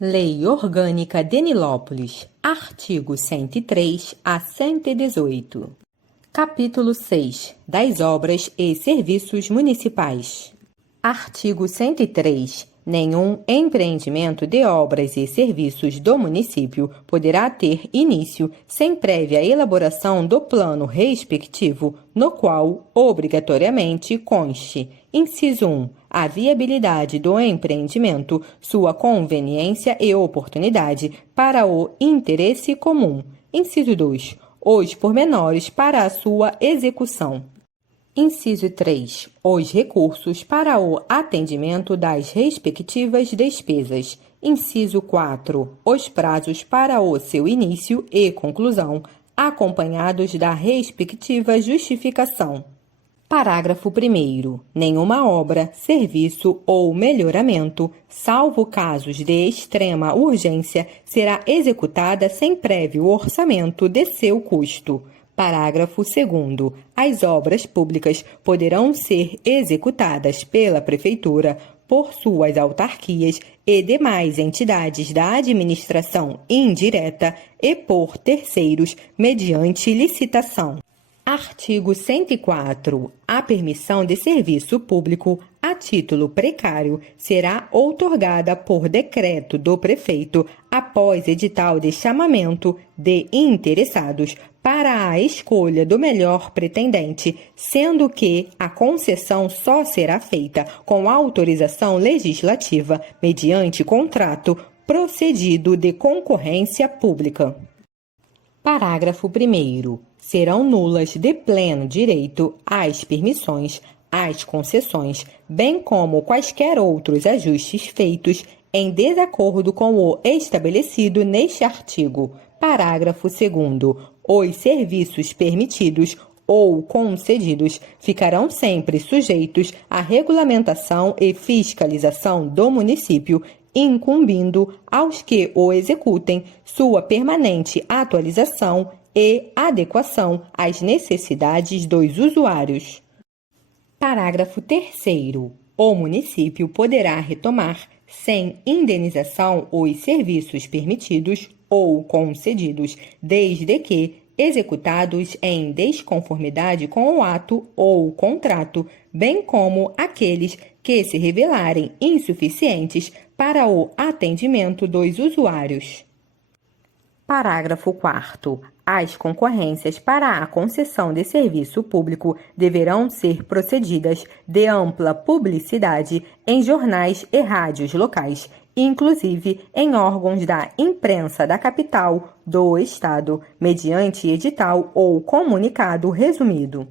Lei Orgânica de Nilópolis, artigo 103 a 118. Capítulo 6. Das obras e serviços municipais. Artigo 103. Nenhum empreendimento de obras e serviços do município poderá ter início sem prévia elaboração do plano respectivo, no qual, obrigatoriamente, conste: inciso 1. A viabilidade do empreendimento, sua conveniência e oportunidade para o interesse comum. Inciso 2. Os pormenores para a sua execução. Inciso 3. Os recursos para o atendimento das respectivas despesas. Inciso 4. Os prazos para o seu início e conclusão, acompanhados da respectiva justificação. Parágrafo 1º. Nenhuma obra, serviço ou melhoramento, salvo casos de extrema urgência, será executada sem prévio orçamento de seu custo. Parágrafo 2º. As obras públicas poderão ser executadas pela Prefeitura, por suas autarquias e demais entidades da administração indireta e por terceiros, mediante licitação. Artigo 104. A permissão de serviço público a título precário será outorgada por decreto do prefeito após edital de chamamento de interessados para a escolha do melhor pretendente, sendo que a concessão só será feita com autorização legislativa mediante contrato procedido de concorrência pública. Parágrafo 1º. Serão nulas de pleno direito as permissões, as concessões, bem como quaisquer outros ajustes feitos em desacordo com o estabelecido neste artigo. Parágrafo 2º. Os serviços permitidos ou concedidos ficarão sempre sujeitos à regulamentação e fiscalização do município, incumbindo aos que o executem sua permanente atualização e adequação às necessidades dos usuários. Parágrafo 3º. O município poderá retomar, sem indenização, os serviços permitidos ou concedidos, desde que executados em desconformidade com o ato ou contrato, bem como aqueles que se revelarem insuficientes para o atendimento dos usuários. Parágrafo 4º. As concorrências para a concessão de serviço público deverão ser procedidas de ampla publicidade em jornais e rádios locais, inclusive em órgãos da imprensa da capital do Estado, mediante edital ou comunicado resumido.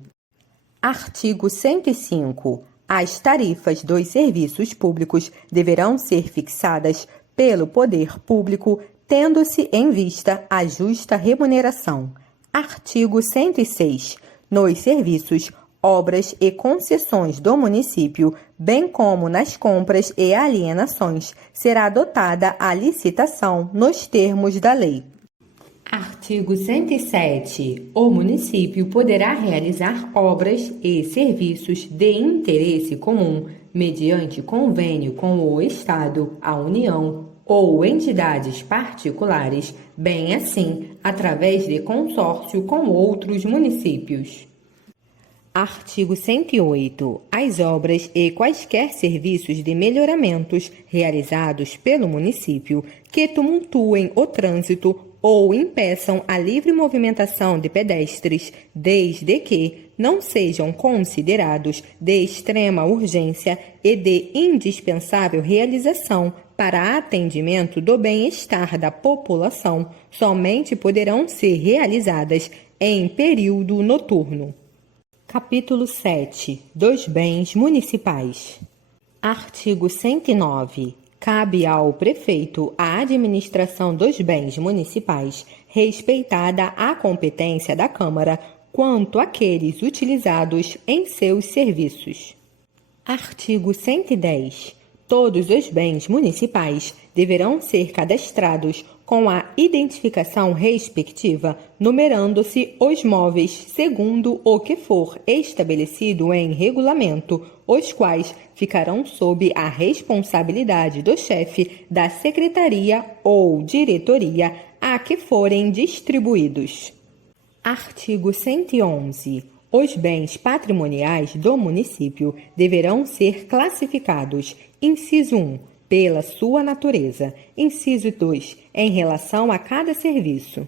Artigo 105. As tarifas dos serviços públicos deverão ser fixadas pelo poder público, tendo-se em vista a justa remuneração. Artigo 106. Nos serviços, obras e concessões do município, bem como nas compras e alienações, será adotada a licitação nos termos da lei. Artigo 107. O município poderá realizar obras e serviços de interesse comum, mediante convênio com o Estado, a União ou entidades particulares, bem assim, através de consórcio com outros municípios. Artigo 108. As obras e quaisquer serviços de melhoramentos realizados pelo município que tumultuem o trânsito ou impeçam a livre movimentação de pedestres, desde que não sejam considerados de extrema urgência e de indispensável realização para atendimento do bem-estar da população, somente poderão ser realizadas em período noturno. Capítulo 7. Dos bens municipais. Artigo 109. Cabe ao prefeito a administração dos bens municipais, respeitada a competência da Câmara quanto àqueles utilizados em seus serviços. Artigo 110. Todos os bens municipais deverão ser cadastrados com a identificação respectiva, numerando-se os móveis segundo o que for estabelecido em regulamento, os quais ficarão sob a responsabilidade do chefe da secretaria ou diretoria a que forem distribuídos. Artigo 111. Os bens patrimoniais do município deverão ser classificados, inciso 1, pela sua natureza, inciso 2, em relação a cada serviço.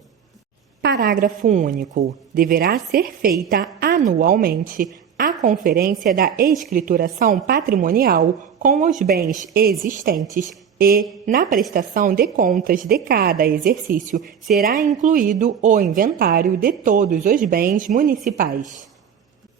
Parágrafo único. Deverá ser feita anualmente a conferência da escrituração patrimonial com os bens existentes e, na prestação de contas de cada exercício, será incluído o inventário de todos os bens municipais.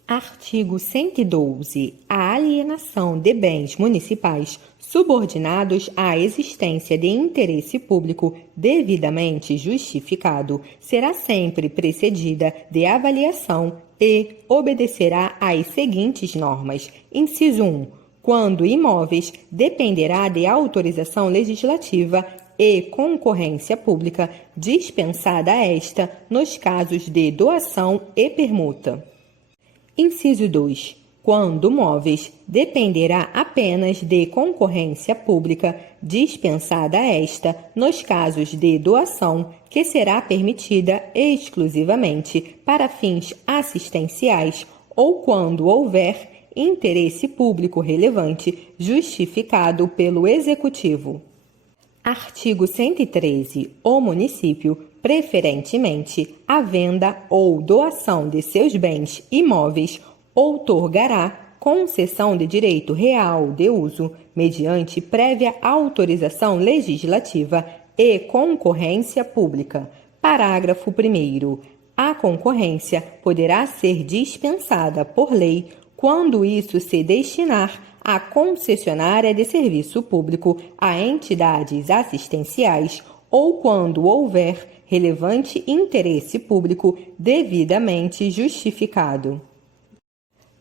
Artigo 112. A alienação de bens municipais subordinados à existência de interesse público devidamente justificado será sempre precedida de avaliação e obedecerá às seguintes normas. Inciso 1. Quando imóveis, dependerá de autorização legislativa e concorrência pública, dispensada esta nos casos de doação e permuta. Inciso 2. Quando móveis, dependerá apenas de concorrência pública, dispensada esta nos casos de doação, que será permitida exclusivamente para fins assistenciais ou quando houver interesse público relevante justificado pelo Executivo. Artigo 113. O município, preferentemente, a venda ou doação de seus bens imóveis, outorgará concessão de direito real de uso, mediante prévia autorização legislativa e concorrência pública. Parágrafo 1º. A concorrência poderá ser dispensada por lei quando isso se destinar à concessionária de serviço público, a entidades assistenciais ou quando houver relevante interesse público devidamente justificado.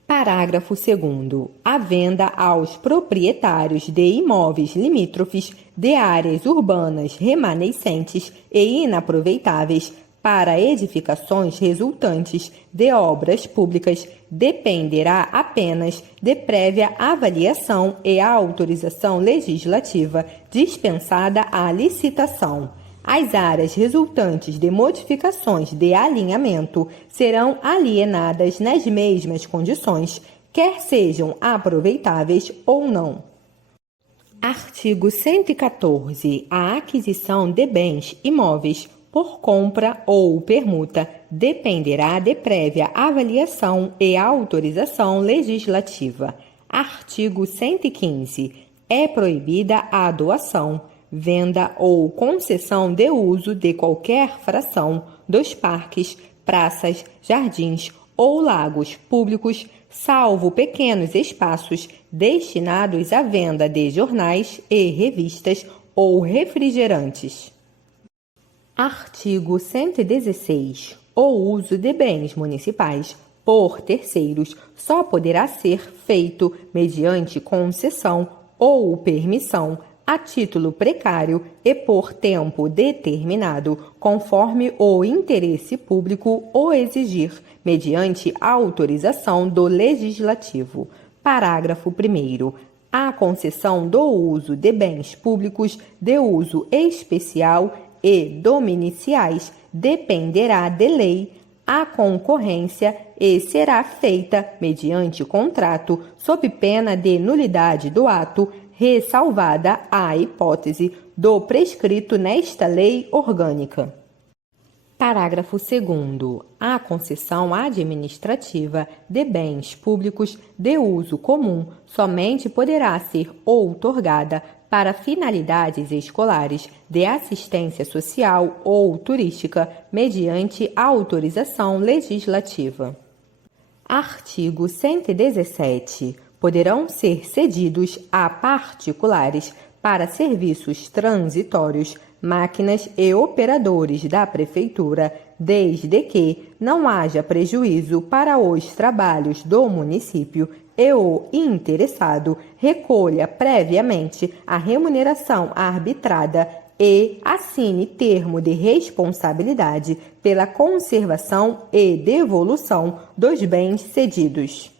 Parágrafo 2º. A venda aos proprietários de imóveis limítrofes de áreas urbanas remanescentes e inaproveitáveis para edificações resultantes de obras públicas dependerá apenas de prévia avaliação e autorização legislativa dispensada à licitação. As áreas resultantes de modificações de alinhamento serão alienadas nas mesmas condições, quer sejam aproveitáveis ou não. Artigo 114. A aquisição de bens imóveis por compra ou permuta dependerá de prévia avaliação e autorização legislativa. Artigo 115. É proibida a doação, venda ou concessão de uso de qualquer fração dos parques, praças, jardins ou lagos públicos, salvo pequenos espaços destinados à venda de jornais e revistas ou refrigerantes. Artigo 116. O uso de bens municipais por terceiros só poderá ser feito mediante concessão ou permissão a título precário e por tempo determinado, conforme o interesse público o exigir, mediante autorização do Legislativo. Parágrafo 1º. A concessão do uso de bens públicos de uso especial e dominiciais dependerá de lei, a concorrência e será feita mediante contrato sob pena de nulidade do ato, ressalvada a hipótese do prescrito nesta lei orgânica. Parágrafo 2º. A concessão administrativa de bens públicos de uso comum somente poderá ser outorgada para finalidades escolares, de assistência social ou turística, mediante autorização legislativa. Artigo 117. Poderão ser cedidos a particulares para serviços transitórios máquinas e operadores da Prefeitura, desde que não haja prejuízo para os trabalhos do município e o interessado recolha previamente a remuneração arbitrada e assine termo de responsabilidade pela conservação e devolução dos bens cedidos.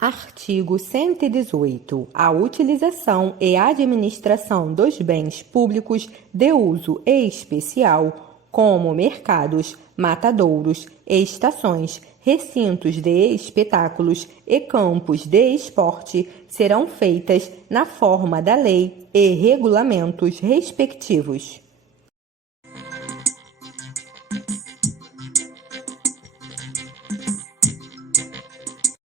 Artigo 118. A utilização e administração dos bens públicos de uso especial, como mercados, matadouros, estações, recintos de espetáculos e campos de esporte, serão feitas na forma da lei e regulamentos respectivos.